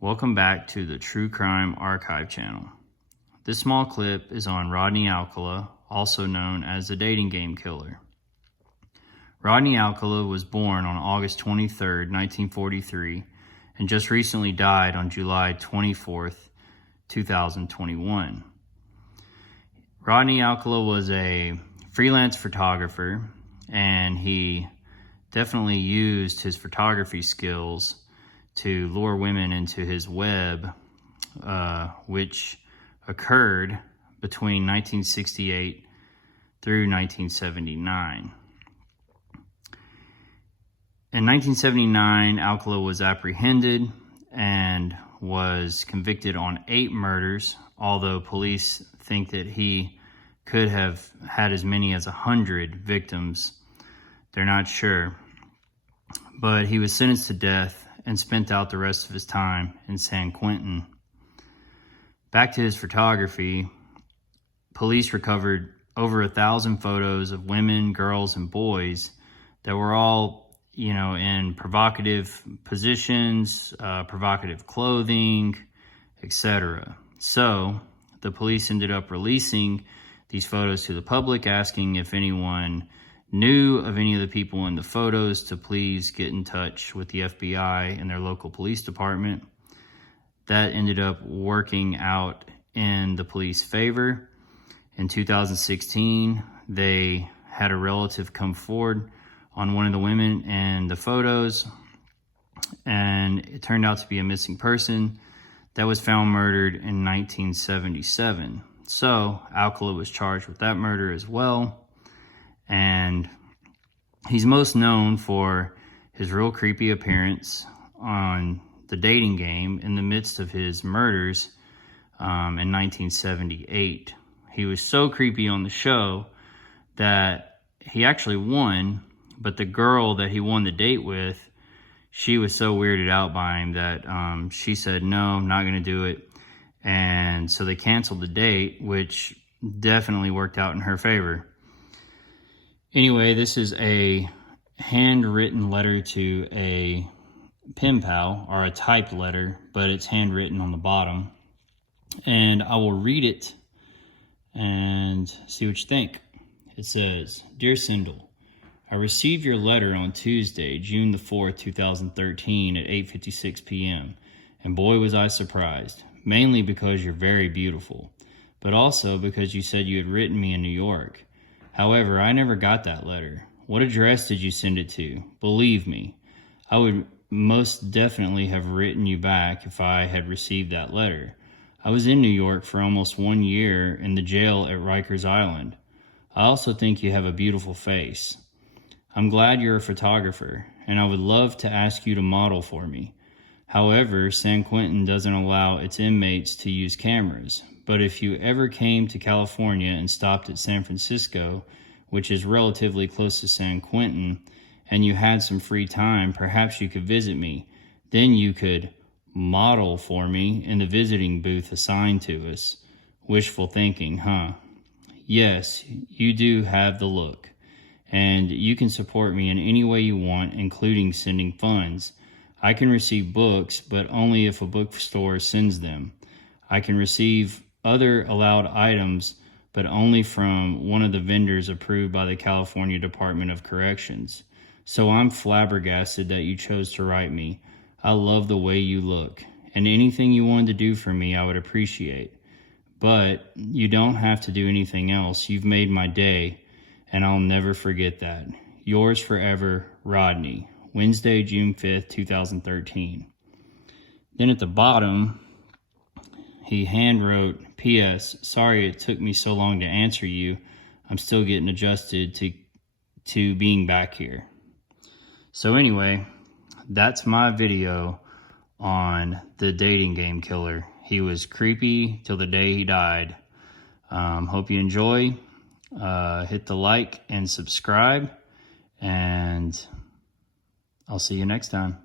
Welcome back to the True Crime Archive channel. This small clip is on Rodney Alcala, also known as the dating game killer. Rodney Alcala was born on August 23, 1943, and just recently died on July 24, 2021. Rodney Alcala was a freelance photographer, and he definitely used his photography skills to lure women into his web, which occurred between 1968 through 1979. In 1979, Alcala was apprehended and was convicted on 8 murders, although police think that he could have had as many as 100 victims. They're not sure. But he was sentenced to death and spent out the rest of his time in San Quentin. Back to his photography, police recovered over 1,000 photos of women, girls, and boys that were all, in provocative positions, provocative clothing, etc. So the police ended up releasing these photos to the public, asking if anyone knew of any of the people in the photos to please get in touch with the FBI and their local police department. That ended up working out in the police's favor. In 2016, they had a relative come forward on one of the women in the photos, and it turned out to be a missing person that was found murdered in 1977. So Alcala was charged with that murder as well. And he's most known for his real creepy appearance on the dating game in the midst of his murders in 1978. He was so creepy on the show that he actually won, but the girl that he won the date with, she was so weirded out by him that she said, no, I'm not going to do it. And so they canceled the date, which definitely worked out in her favor. Anyway, this is a handwritten letter to a pen pal, or a typed letter, but it's handwritten on the bottom. And I will read it and see what you think. It says, Dear Sindel, I received your letter on Tuesday, June the 4th, 2013 at 8:56 p.m. And boy was I surprised, mainly because you're very beautiful, but also because you said you had written me in New York. However, I never got that letter. What address did you send it to? Believe me, I would most definitely have written you back if I had received that letter. I was in New York for almost 1 year in the jail at Rikers Island. I also think you have a beautiful face. I'm glad you're a photographer, and I would love to ask you to model for me. However, San Quentin doesn't allow its inmates to use cameras. But if you ever came to California and stopped at San Francisco, which is relatively close to San Quentin, and you had some free time, perhaps you could visit me. Then you could model for me in the visiting booth assigned to us. Wishful thinking, huh? Yes, you do have the look. And you can support me in any way you want, including sending funds. I can receive books, but only if a bookstore sends them. I can receive other allowed items, but only from one of the vendors approved by the California Department of Corrections. So I'm flabbergasted that you chose to write me. I love the way you look, and anything you wanted to do for me I would appreciate. But you don't have to do anything else. You've made my day, and I'll never forget that. Yours forever, Rodney. Wednesday, June 5th, 2013. Then at the bottom, he handwrote, P.S. Sorry it took me so long to answer you. I'm still getting adjusted to being back here. So anyway, that's my video on the dating game killer. He was creepy till the day he died. Hope you enjoy. Hit the like and subscribe, and I'll see you next time.